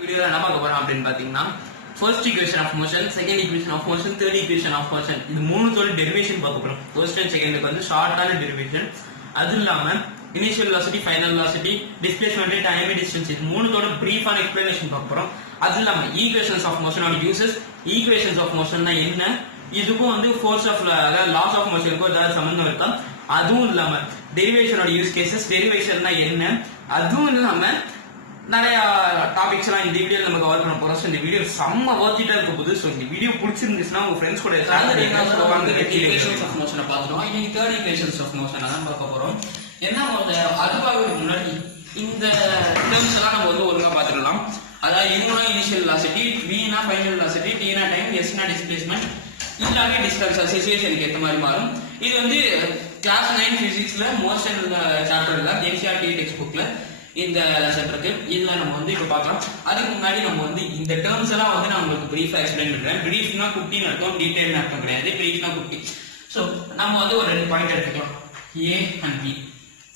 வீடியோல என்ன பார்க்க போறோம் அப்படின்னு பாத்தீங்கன்னா first equation of motion, second equation of motion, third equation of motion, இது மூணுத்தோட டெரிவேஷன் பார்க்க போறோம். ஃபர்ஸ்ட் அண்ட் செகண்டுக்கு வந்து ஷார்ட்டான டெரிவேஷன், அது இல்லாம initial velocity, final velocity, displacement, time, distance, இது மூணுத்தோட பிரீஃபான எக்ஸ்பிளனேஷன் பார்க்க போறோம். அது இல்லாம ஈக்குவேஷன்ஸ் ஆஃப் மோஷனோட யூசஸ், ஈக்குவேஷன்ஸ் ஆஃப் மோஷன்னா என்ன, இதுக்கும் வந்து ஃபோர்ஸ் ஆஃப் லாஸ் ஆஃப் மோஷனுக்கும் ஏதாவது சம்பந்தம் இருக்கா, அதுவும் இல்லாம டெரிவேஷனோட யூஸ் கேசஸ், டெரிவேஷன்னா என்ன, அதுவும் இல்லாம நிறைய டாபிக்ஸ் எல்லாம் இந்த வீடியோ நம்ம கவர் பண்ண போறோம். இந்த வீடியோ செம்ம வர்த்திட்டா இருக்க போகுது. ஸோ இந்த வீடியோ பிடிச்சிருந்துச்சுன்னா உங்க ஃப்ரெண்ட்ஸ் கூட ஈக்குவேஷன்ஸ் ஆஃப் மோஷனை பார்த்துட்டோம். இன்னைக்கு தேர்ட் ஈக்குவேஷன்ஸ் ஆஃப் மோஷனை தான் பார்க்க போறோம். என்ன அதுக்காக முன்னாடி இந்த டேர்ம்ஸ் எல்லாம் நம்ம வந்து ஒழுங்கா பார்த்துக்கலாம். அதாவது யூனா இனிஷியல் வெலாசிட்டி, வினா final velocity, Tina time, எஸ்னா displacement, எல்லாமே டிஸ்டன்ஸ் சிச்சுவேஷனுக்கு ஏற்ற மாதிரி மாறும். இது வந்து கிளாஸ் 9 பிசிக்ஸ்ல மோஷன் சாப்டர்ல என்சிஆர்டி டெக்ஸ்ட் புக்ல இந்த லெசன் இருக்கு. இதுல நம்ம வந்து இப்ப பார்க்கலாம். அதுக்கு முன்னாடி நம்ம வந்து இந்த டேர்ம்ஸ் எல்லாம் வந்து நான் உங்களுக்கு பிரீஃபா எக்ஸ்பிளைன் பண்றேன். பிரீஃப்னா குட்டின்னு அர்த்தம், டீடைல் அர்த்தம் கிடையாது. பிரீஃப்னா குட்டி. சோ நம்ம வந்து ஒரு 2 பாயிண்ட் எடுத்துக்கலாம், ஏ அண்ட் பி.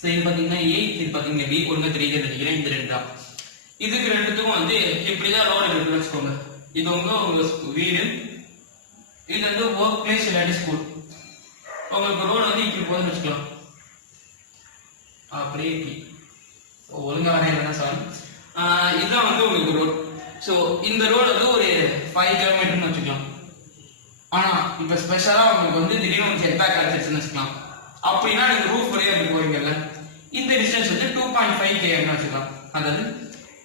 சோ இது பாத்தீங்கன்னா ஏ, இது பாத்தீங்கன்னா பி. ஒழுங்கா தெரியுது நினைக்கிறேன். இந்த 2 தான். இதுக்கு ரெண்டுத்துக்கும் வந்து இப்படிதான் ரோடு இருக்குன்னு வச்சுக்கோங்க. இது உங்க வீடு, இது வந்து ஒர்க் பிளேஸ் இல்லாட்டி ஸ்கூல். உங்களுக்கு ரோடு வந்து இப்படி போதுன்னு வச்சுக்கலாம். அப்படியே இப்படி ஒழுங்கா வரேன் சாரி. இதுதான் வந்து உங்களுக்கு ரோடு. ஸோ இந்த ரோடு வந்து ஒரு 5 கிலோமீட்டர்னு வச்சுக்கலாம். ஆனா இப்ப ஸ்பெஷலா உங்களுக்கு வந்து திடீர்னு செட் பேக் கிடைச்சிருச்சுன்னு வச்சுக்கலாம். அப்படின்னா நீங்க ரூஃப் வரையே அப்படி போறீங்கல்ல, இந்த டிஸ்டன்ஸ் வந்து 2.5 km வச்சுக்கலாம். அதாவது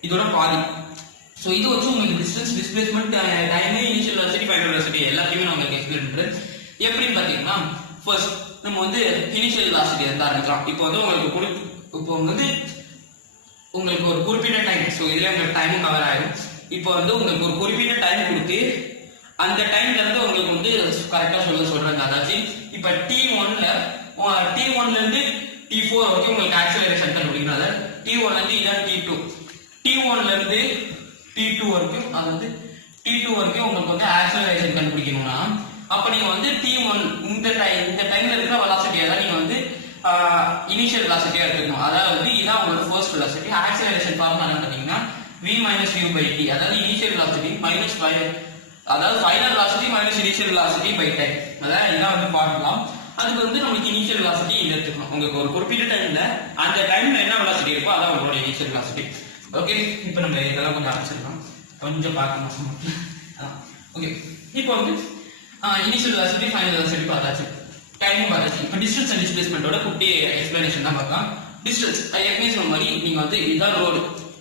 இதோட பாதி. ஸோ இது வச்சு உங்களுக்கு distance, displacement, time, initial velocity, final velocity எல்லாத்தையுமே நான் உங்களுக்கு எக்ஸ்பிளைன் பண்றேன். எப்படின்னு பாத்தீங்கன்னா ஃபர்ஸ்ட் நம்ம வந்து இனிஷியல் வெலாசிட்டி வந்து ஆரம்பிக்கலாம். இப்போ வந்து உங்களுக்கு ஒரு குறிப்பிட்ட டைம், ஸோ இதுல உங்களுக்கு டைமும் கவர் ஆகும். இப்போ வந்து உங்களுக்கு ஒரு குறிப்பிட்ட டைம் கொடுத்து அந்த டைம்ல இருந்து உங்களுக்கு வந்து கரெக்டா சொல்றாங்க. அதாவது இப்ப T1ல இருந்து T4 வரைக்கும் உங்களுக்கு ஆக்சிலரேஷன் கண்டுபிடிக்கணும். அதாவது T1ல இருந்து இதான் T1ல இருந்து T2 வரைக்கும், அதாவது T2 வரைக்கும் உங்களுக்கு வந்து ஆக்சிலரேஷன் கண்டுபிடிக்கணும்னா அப்ப நீங்க வந்து T1 இந்த டைம்ல இருக்கிற வெலாசிட்டியை தான் நீங்க வந்து இனிஷியல் வெலாசிட்டியா எடுத்துக்கணும். அதாவது இதான் உங்களோட ஃபர்ஸ்ட் வெலாசிட்டி. ஆக்சிலரேஷன் ஃபார்முலா என்ன பாத்தீங்கன்னா v minus u by t. அதாவது இனிஷியல் வெலாசிட்டி மைனஸ் அதாவது final velocity minus initial velocity by time. அதாவது இதான் வந்து ஃபார்முலா. அதுக்கு வந்து நமக்கு இனிஷியல் வெலாசிட்டி இங்க எடுத்துக்கணும். உங்களுக்கு ஒரு குறிப்பிட்ட டைம்ல அந்த டைம்ல என்ன வெலாசிட்டி இருக்கோ அதான் உங்களோட இனிஷியல் வெலாசிட்டி. ஓகே, இப்போ நம்ம இதெல்லாம் கொஞ்சம் ஆரம்பிச்சிடலாம். கொஞ்சம் பார்க்கணும். ஓகே, இப்போ வந்து இனிஷியல் வெலாசிட்டி, ஃபைனல் வெலாசிட்டி பார்த்தாச்சு, டைமும் பார்த்தாச்சு. இப்போ டிஸ்டன்ஸ் அண்ட் டிஸ்பிளேஸ்மெண்டோட குட்டி எக்ஸ்பிளனேஷன் தான் பார்க்கலாம். டிஸ்டன்ஸ் ஏற்கனவே சொன்ன மாதிரி நீங்க வந்து இதுதான் ரோடு,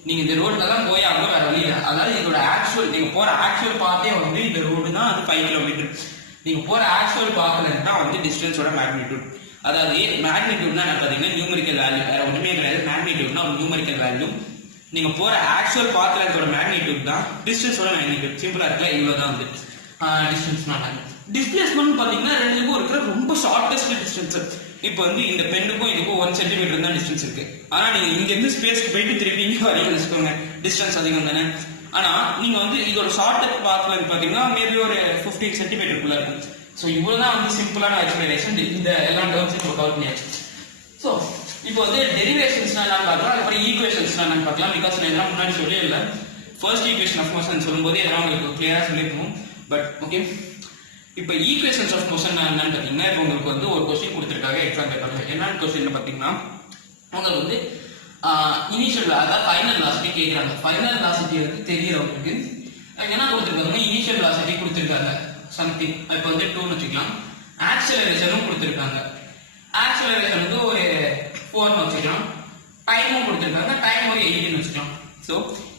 நீங்க இந்த ரோட்ல தான் போய் ஆகணும், வேற வழி இல்லை. அதாவது இதோட ஆக்சுவல் நீங்க போற ஆக்சுவல் பாத்தே வந்து இந்த ரோடு தான், அது 5 கிலோமீட்டர். நீங்க போற ஆக்சுவல் பாத்துல தான் வந்து டிஸ்டன்ஸோட மேக்னிடியூட். அதாவது மேக்னிடியூட்னா என்ன பாத்தீங்கன்னா நியூமரிக்கல் வேல்யூ, வேற ஒண்ணுமே கிடையாது. மேக்னிடியூட்னா ஒரு நியூமரிக்கல் வேல்யூ. நீங்க போற ஆக்சுவல் பாத்துல இருக்கிற மேக்னிடியூட் தான் டிஸ்டன்ஸோட மேக்னிடியூட். சிம்பிளா இருக்கல, இவ்வளவுதான் வந்து டிஸ்டன்ஸ். டிஸ்பிளேஸ்மெண்ட் பாத்தீங்கன்னா ரெண்டுக்கும் இருக்கிற ரொம்ப ஷார்டஸ்ட் டிஸ்டன்ஸ். இப்போ வந்து இந்த பெண்ணுக்கும் இதுக்கும் 1 சென்டிமீட்டர் தான் டிஸ்டன்ஸ் இருக்கு. ஆனா நீங்க இங்க இருந்து ஸ்பேஸ்க்கு போயிட்டு திருப்பி இங்க வரைக்கும் வச்சுக்கோங்க, டிஸ்டன்ஸ் அதிகம் தானே. ஆனா நீங்க வந்து இதோட ஷார்டஸ்ட் பாத்ல பாத்தீங்கன்னா மேபி ஒரு 15 சென்டிமீட்டருக்குள்ள இருக்கும். ஸோ இவ்வளவுதான் வந்து சிம்பிளான எக்ஸ்பிளனேஷன். இந்த எல்லா டேர்ம்ஸையும் கவர் பண்ணியாச்சு. ஸோ இப்போ வந்து டெரிவேஷன்ஸ்னா என்னன்னு பார்க்கலாம், அதுக்கப்புறம் ஈக்குவேஷன்ஸ்னா என்னன்னு பார்க்கலாம். பிகாஸ் நான் இதெல்லாம் முன்னாடி சொல்லவே இல்லை. ஃபர்ஸ்ட் ஈக்குவேஷன் ஆஃப் மோஷன் சொல்லும்போது இதெல்லாம் உங்களுக்கு கிளியரா சொல்லிருக்கணும். பட் ஓகே, இப்போ ஈக்குவேஷன்ஸ் ஆஃப் மோஷன் என்னன்னு பாத்தீங்கன்னா இப்போ உங்களுக்கு வந்து ஒரு கொஸ்டின் கொடுத்துருக்காங்க எக்ஸாம் பேப்பர்ல. என்னன்னு கொஸ்டின் பாத்தீங்கன்னா உங்களுக்கு வந்து இனிஷியல் அதாவது ஃபைனல் வெலாசிட்டி கேட்கறாங்க. ஃபைனல் வெலாசிட்டி வந்து தெரியறவங்களுக்கு என்ன கொடுத்துருக்காங்க, இனிஷியல் வெலாசிட்டி கொடுத்துருக்காங்க சம்திங். இப்போ வந்து 2 வச்சுக்கலாம். ஆக்சிலரேஷனும் கொடுத்துருக்காங்க. ஆக்சிலரேஷன் வந்து ஒரு 4 வச்சுக்கலாம். டைமும் கொடுத்துருக்காங்க. டைம் ஒரு 8 வச்சுக்கலாம். ஸோ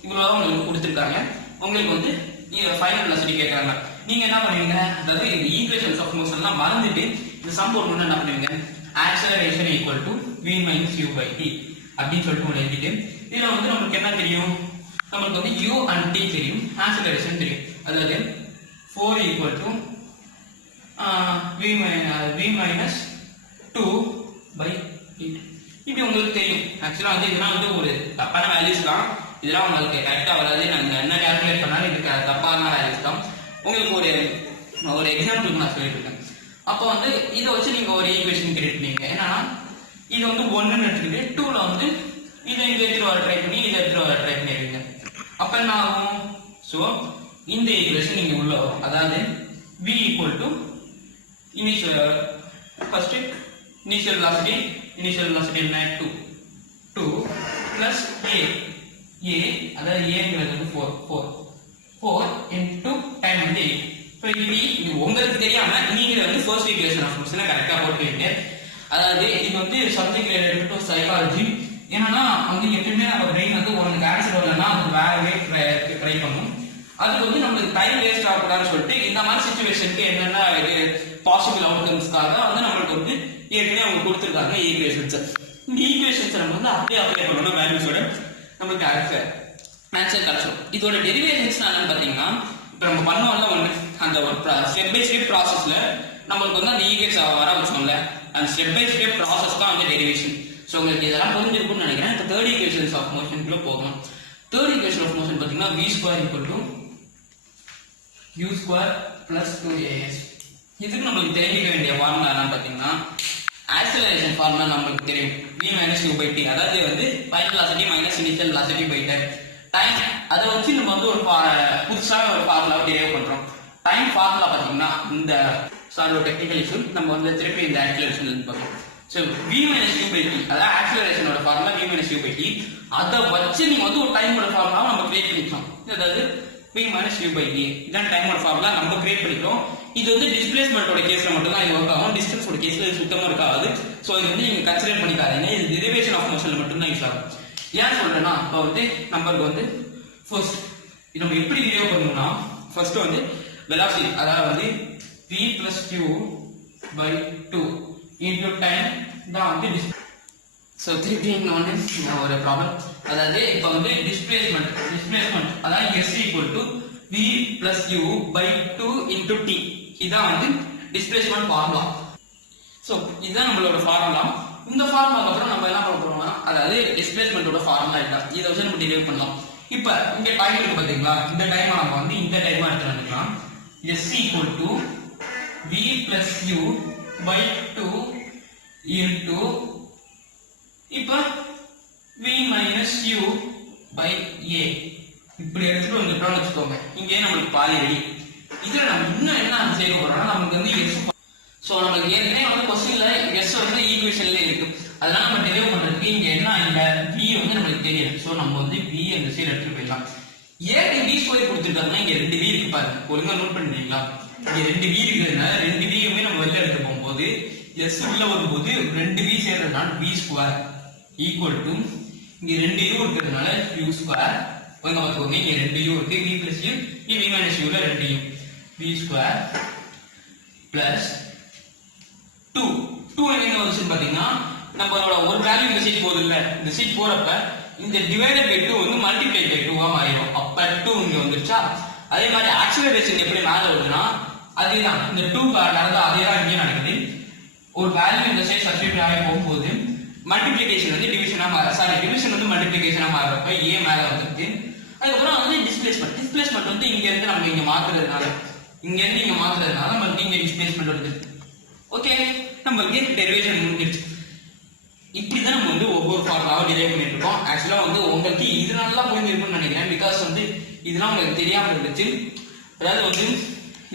இவ்வளவு உங்களுக்கு கொடுத்துருக்காங்க. உங்களுக்கு வந்து ஃபைனல் வெலாசிட்டி கேட்கறாங்க. நீங்க என்ன பண்ணுவீங்க, அதாவது இந்த ஈக்குவேஷன்ஸ் ஆஃப் மோஷன்லாம் மறந்துட்டு இந்த சம் போடணும்னா என்ன பண்ணுவீங்க, acceleration equal to v minus u by t அப்படின்னு சொல்லிட்டு ஒன்று எழுதிட்டு இதுல வந்து நமக்கு என்ன தெரியும், நமக்கு வந்து u and t தெரியும், ஆக்சிலரேஷன் தெரியும். அதாவது 4 equal to v minus 2 by 8 இப்படி உங்களுக்கு தெரியும். ஆக்சுவலா வந்து இதெல்லாம் வந்து ஒரு தப்பான வேல்யூஸ் தான். இதெல்லாம் உங்களுக்கு கரெக்டா வராது. நாங்க என்ன கால்குலேட் பண்ணாலும் இதுக்கு தப்பான வேல்யூஸ் தான். உங்களுக்கு ஒரு எக்ஸாம்பிள் நான் சொல்லிட்டு இருக்கேன். அப்போ வந்து இதை வச்சு நீங்க ஒரு ஈக்குவேஷன் கிரியேட் பண்ணீங்க. ஏன்னா இது வந்து 1ன்னு எடுத்துக்கிட்டு 2ல வந்து இதை எடுத்துட்டு வர ட்ரை பண்ணி இதை எடுத்துட்டு வர ட்ரை பண்ணிடுவீங்க. அப்ப என்ன ஆகும்? சோ இந்த ஈக்குவேஷன் இங்க உள்ள வரும். அதாவது v equal to initial first initial velocity என்ன 2 plus a அதாவது a ங்கிறது வந்து 4 into time வந்து 8. இப்போ இது உங்களுக்கு தெரியாம நீங்க வந்து ஃபர்ஸ்ட் ஈக்குவேஷன் ஆஃப் மோஷனை கரெக்டா போட்டுவீங்க. அதாவது இது வந்து சம்திங் ரிலேட்டட் டு சைக்காலஜி. என்னன்னா வந்து எப்பவுமே நம்ம பிரெயின் வந்து ஒன்னு ஆன்சர் வரலன்னா அது வேறவே ட்ரை பண்ணும். அதுக்கு வந்து நம்மளுக்கு டைம் வேஸ்ட் ஆகக்கூடாதுன்னு சொல்லிட்டு இந்த மாதிரி சிச்சுவேஷனுக்கு என்னென்ன பாசிபிள் அவுட்கம்ஸ்க்காக வந்து நம்மளுக்கு வந்து ஏற்கனவே அவங்க கொடுத்துருக்காங்க ஈக்குவேஷன்ஸ். இந்த ஈக்குவேஷன்ஸ் நம்ம வந்து அப்படியே அப்ளை பண்ணணும் வேல்யூஸோட நம்மளுக்கு ஆன்சர் கிடைச்சிடும். இதோட டெரிவேஷன்ஸ் என்னன்னு பாத்தீங்கன்னா இப்ப நம்ம பண்ணோம்ல ஒண்ணு அந்த ஒரு ஸ்டெப் பை ஸ்டெப் ப்ராசஸ்ல நம்மளுக்கு வந்து அந்த ஈக்குவேஷன் வர வச்சோம்ல அந்த ஸ்டெப் பை ஸ்டெப் ப்ராசஸ் தான் வந்து டெரிவேஷன். ஸோ உங்களுக்கு இதெல்லாம் புரிஞ்சிருக்கும்னு நினைக்கிறேன். இப்போ தேர்ட் ஈக்குவேஷன்ஸ் ஆஃப் மோஷனுக்குள்ள போகணும். தேர்ட் ஈக்குவேஷன் ஆஃப் மோஷன் பாத்தீங்கன்னா v square equal to u square plus 2as. இதுக்கு நம்மளுக்கு தெரிஞ்சிக்க வேண்டிய ஃபார்முலா என்னன்னு பாத்தீங்கன்னா ஆக்சலரேஷன் ஃபார்முலா நம்மளுக்கு தெரியும் v minus u by t. அதாவது வந்து final velocity minus initial velocity by time. அதை வச்சு நம்ம வந்து ஒரு புதுசா ஒரு ஃபார்முலா டெரைவ் பண்றோம். டைம் ஃபார்முலா பாத்தீங்கன்னா இந்த சார்லோ டெக்னிக்கல் இஷ்யூ நம்ம வந்து திருப்பி இந்த ஆக்சலரேஷன்ல இருந்து பார்ப்போம். So v minus u by t அதாவது ஆக்சலரேஷனோட formula v minus u by t. அதை வச்சு நீங்க வந்து ஒரு டைமோட ஃபார்முலா நம்ம கிரியேட் பண்ணிக்கலாம். அதாவது v minus u by t இதான் டைமோட ஃபார்முலா நம்ம கிரியேட் பண்ணிக்கிறோம். இது வந்து டிஸ்பிளேஸ்மென்ட்டோட கேஸ்ல மட்டும் தான் இது ஒர்க் ஆகும். டிஸ்டன்ஸோட கேஸ்ல இது சுத்தமா இருக்காது. ஸோ இது வந்து நீங்க கன்சிடர் பண்ணிக்காதீங்க. இது டெரிவேஷன் ஆஃப் மோஷன்ல மட்டும் தான் யூஸ் ஆகும். ஏன் சொல்றேன்னா இப்போ வந்து நம்மளுக்கு வந்து ஃபர்ஸ்ட் இது நம்ம எப்படி டெரைவ் பண்ணணும்னா ஃபர்ஸ்ட் வந்து வெலாசிட்டி அதாவது வந்து v plus q by 2 into time தான் வந்து ஸோ திருப்பி இன்னொன்று ஒரு ப்ராப்ளம். அதாவது இப்போ வந்து டிஸ்பிளேஸ்மெண்ட் அதாவது s equal to v plus u by 2 into t. இதான் வந்து டிஸ்பிளேஸ்மெண்ட் ஃபார்முலா. ஸோ இதுதான் நம்மளோட ஃபார்முலா. இந்த ஃபார்முலாக்கு அப்புறம் நம்ம என்ன பண்ண போறோம்னா அதாவது டிஸ்பிளேஸ்மெண்ட்டோட ஃபார்முலா இதுதான். இதை வச்சு நம்ம டெரைவ் பண்ணலாம். இப்போ இங்க டைம் இருக்கு பாத்தீங்களா? இந்த டைம் நம்ம வந்து இந்த டைம் எடுத்து வந்துக்கலாம். s equal to v plus u by 2 into இப்போ v minus u by a இப்படி எடுத்துட்டு வந்துட்டோம்னு வச்சுக்கோங்க. இங்கே நம்மளுக்கு பாதி ரெடி. இதுல நம்ம இன்னும் என்ன சேர்க்க போறோம்னா நமக்கு வந்து s. ஸோ நமக்கு ஏற்கனவே வந்து கொஸ்டின்ல s வந்து ஈக்குவேஷன்ல இருக்கு. அதனால நம்ம டெரைவ் பண்றதுக்கு இங்க என்ன இல்ல v வந்து நம்மளுக்கு தெரியும். ஸோ நம்ம வந்து v அந்த சைடு எடுத்துட்டு போயிடலாம். ஏன் v ஸ்கொயர் கொடுத்துருக்காங்கன்னா இங்க 2 v இருக்கு பாருங்க. ஒழுங்கா நோட் பண்ணிட்டீங்களா? இங்க 2 v இருக்கிறதுனால 2 v-யுமே நம்ம வெளில எடுத்து போகும்போது s உள்ள வரும்போது 2 v சேர்றதுனால v square equal to இங்க 2 u இருக்கிறதுனால u ஸ்கொயர். ஒழுங்கா பார்த்துக்கோங்க. இங்க 2 u இருக்கு. v plus u v minus u ல 2 u v ஸ்கொயர் பிளஸ் 2 என்ன வந்துச்சுன்னு பாத்தீங்கன்னா நம்மளோட ஒரு வேல்யூ இந்த சீட் போகுது இல்ல, இந்த சீட் போறப்ப இந்த டிவைடட் பை 2 வந்து மல்டிப்ளை பை 2 மாறிடும். அப்ப 2 இங்க வந்துருச்சா? அதே மாதிரி ஆக்சிலரேஷன் எப்படி மேல வருதுன்னா அதேதான் இந்த 2 நடந்தா அதேதான் இங்கே நடக்குது. ஒரு வேல்யூ இந்த சைடு சப்ஸ்டிட்யூட் ஆகி போகும்போது மல்டிப்ளிகேஷன் வந்து டிவிஷன் வந்து மல்டிப்ளிகேஷனா மாறுறப்ப a மேல வந்துருக்கு. அதுக்கப்புறம் வந்து டிஸ்பிளேஸ்மெண்ட் வந்து இங்க இருந்து நம்ம இங்க மாத்துறதுனால நம்மளுக்கு இங்க டிஸ்பிளேஸ்மெண்ட் வருது. ஓகே, நம்மளுக்கு டெரிவேஷன் முடிஞ்சிருச்சு. இப்படிதான் நம்ம வந்து ஒவ்வொரு ஃபார்முலாவை டிரைவ் பண்ணிட்டு இருக்கோம். ஆக்சுவலா வந்து உங்களுக்கு இது நல்லா புரிஞ்சிருக்கும்னு நினைக்கிறேன். பிகாஸ் வந்து இதெல்லாம் உங்களுக்கு தெரியாம இருந்துச்சு. அதாவது வந்து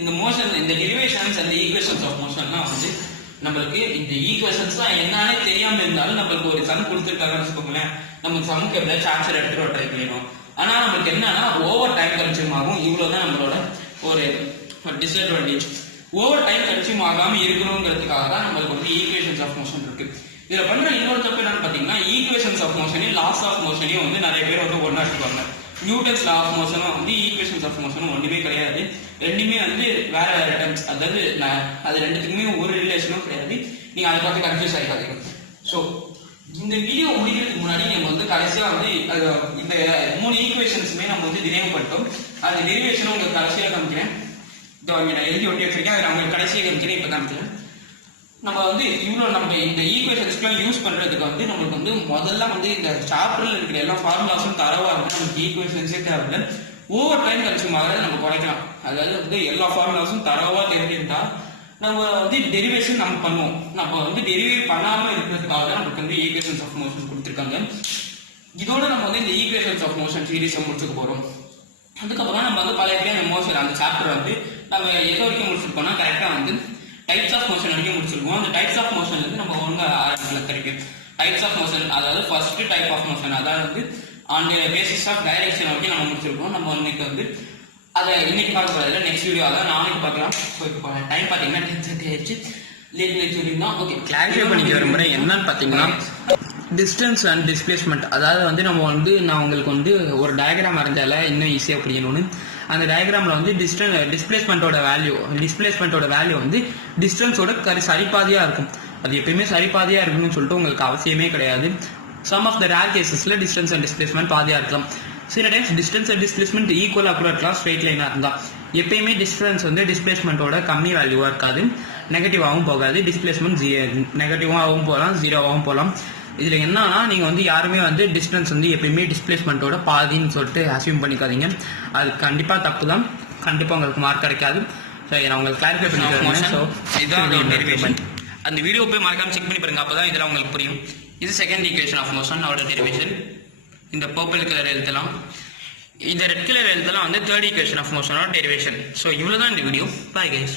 இந்த மோஷன் இந்த டெரிவேஷன்ஸ் அந்த ஈக்குவேஷன்ஸ் ஆஃப் மோஷன்லாம் வந்து நம்மளுக்கு இந்த ஈக்குவேஷன்ஸ்லாம் என்னன்னே தெரியாம இருந்தாலும் நம்மளுக்கு ஒரு சம் கொடுத்துருக்காங்கன்னு வச்சுக்கோங்களேன். நம்ம சம்க்கு எப்படியாச்சும் ஆன்சர் எடுத்துட்டு ட்ரை பண்ணிடும். ஆனா நம்மளுக்கு என்னன்னா ஓவர் டைம் கன்சியூம் ஆகும். இவ்வளவுதான் நம்மளோட ஒரு டிஸ்அட்வான்டேஜ். ஓவர் டைம் கன்சியூம் ஆகாம இருக்கணுங்கிறதுக்காக தான் நம்மளுக்கு வந்து ஈக்குவேஷன்ஸ் ஆஃப் மோஷன் இருக்கு. இதுல பண்ற இன்னொரு தப்பு என்னன்னு பாத்தீங்கன்னா ஈக்குவேஷன்ஸ் ஆஃப் மோஷனையும் லாஸ் ஆஃப் மோஷனையும் வந்து நிறைய பேர் வந்து ஒன்னா எடுத்துப்பாங்க. நியூட்டன்ஸ் லா ஆஃப் மோஷனும் வந்து ஈக்குவேஷன்ஸ் ஆஃப் மோஷனும் ஒண்ணுமே கிடையாது. ரெண்டுமே வந்து வேற வேற டேர்ம்ஸ். அதாவது அது ரெண்டுத்துக்குமே ஒரு ரிலேஷனும் கிடையாது. நீங்க அதை பார்த்து கன்ஃபியூஸ் ஆகிக்காதீங்க. ஸோ இந்த வீடியோ முடிக்கிறதுக்கு முன்னாடி நம்ம வந்து கடைசியா வந்து இந்த 3 ஈக்குவேஷன்ஸுமே நம்ம வந்து டிரைவ் பண்ணிட்டோம். அது டெரிவேஷனும் உங்களுக்கு கடைசியா காமிக்கிறேன். நான் எழுதி ஒட்டி வச்சிருக்கேன். அதை நான் உங்களுக்கு கடைசியாக காமிக்கிறேன். இப்போ காமிக்கிறேன். நம்ம வந்து இவ்வளவு நம்ம இந்த ஈக்குவேஷன்ஸ்லாம் யூஸ் பண்றதுக்கு வந்து நமக்கு வந்து முதல்ல வந்து இந்த சாப்டர்ல இருக்கிற எல்லா ஃபார்முலாஸும் தரவா இருக்கு. நமக்கு ஈக்குவேஷன்ஸே தேவையில்லை. ஓவர் டைம் கன்சியூம் ஆகிறத நம்ம குறைக்கலாம். அதாவது வந்து எல்லா ஃபார்முலாஸும் தரவா தெரிஞ்சுட்டா நம்ம வந்து டெரிவேஷன் நம்ம பண்ணுவோம். நம்ம வந்து டெரிவேட் பண்ணாம இருக்கிறதுக்காக நமக்கு வந்து ஈக்குவேஷன்ஸ் ஆஃப் மோஷன் கொடுத்துருக்காங்க. இதோட நம்ம வந்து இந்த ஈக்குவேஷன்ஸ் ஆஃப் மோஷன் சீரீஸை முடிச்சுக்க போறோம். அதுக்கப்புறம் நம்ம வந்து பழைய அந்த மோஷன் அந்த சாப்டர் வந்து நம்ம எது வரைக்கும் முடிச்சிருக்கோம்னா கரெக்டா வந்து டைப்ஸ் ஆஃப் மோஷன் வரைக்கும் முடிச்சிருக்கோம். அந்த டைப்ஸ் ஆஃப் மோஷன்ல இருந்து நம்ம ஒழுங்கா ஆரம்பிக்கல கிடைக்கும். டைப்ஸ் ஆஃப் மோஷன் அதாவது ஃபர்ஸ்ட் டைப் ஆஃப் மோஷன் அதாவது வந்து on the basis of direction வரைக்கும் நம்ம முடிச்சிருக்கோம். நம்ம இன்னைக்கு வந்து அதை இன்னைக்கு பார்க்க போறதில்ல, நெக்ஸ்ட் வீடியோ அதான் நாளைக்கு பார்க்கலாம். ஸோ இப்போ டைம் பார்த்தீங்கன்னா 10:30 ஆயிடுச்சு. லேட் நைட் சொல்லியிருந்தா ஓகே கிளாரிஃபை பண்ணிக்க வர முறை என்னன்னு பார்த்தீங்கன்னா டிஸ்டன்ஸ் அண்ட் டிஸ்பிளேஸ்மெண்ட். அதாவது வந்து நம்ம வந்து நான் உங்களுக்கு வந்து ஒரு டயக்ராம் வரைஞ்சால இன்னும் ஈஸியாக புரியணும்னு அந்த டயக்ராமில் வந்து டிஸ்பிளேஸ்மெண்ட்டோட வேல்யூ வந்து டிஸ்டன்ஸோட சரிபாதியாக இருக்கும். அது எப்பயுமே சரிபாதியாக இருக்கணும்னு சொல்லிட்டு உங்களுக்கு அவசியமே கிடையாது. சம் ஆஃப் த ரேர் கேசஸில் டிஸ்டன்ஸ் அண்ட் டிஸ்பிளேஸ்மெண்ட் பாதியாக இருக்கலாம். சில டைம்ஸ் டிஸ்டன்ஸ் அண்ட் டிஸ்பிளேஸ்மெண்ட் ஈக்குவலாக கூட இருக்கலாம், ஸ்ட்ரெயிட் லைனாக இருந்தால். எப்பயுமே டிஸ்டன்ஸ் வந்து டிஸ்பிளேஸ்மெண்ட்டோட கம்மி வேல்யூவாக இருக்காது, நெகட்டிவாகவும் போகாது. டிஸ்பிளேஸ்மெண்ட் நெகட்டிவாகவும் போகலாம், ஜீரோவாகவும் போகலாம். இதில் என்னன்னா நீங்கள் வந்து யாருமே வந்து டிஸ்டன்ஸ் வந்து எப்பயுமே டிஸ்பிளேஸ்மெண்ட்டோட பாதின்னு சொல்லிட்டு அசியூம் பண்ணிக்காதீங்க. அது கண்டிப்பாக தப்பு தான், கண்டிப்பாக உங்களுக்கு மார்க் கிடைக்காது. ஸோ நான் உங்களுக்கு கிளாரிஃபை பண்ணிக்கிறேன். ஸோ இதுதான் அந்த வீடியோ போய் மறக்காம செக் பண்ணி பாருங்க, அப்போ தான் இதெல்லாம் உங்களுக்கு புரியும். இது செகண்ட் ஈக்குவேஷன் ஆஃப் மோஷன் ஓட டெரிவேஷன். இந்த பர்பிள் கலர் எழுதலாம், இந்த ரெட் கலர் எழுதலாம் வந்து தேர்ட் ஈக்குவேஷன் ஆஃப் மோஷனோட டெரிவேஷன். ஸோ இவ்வளோ தான் இந்த வீடியோ. Bye guys.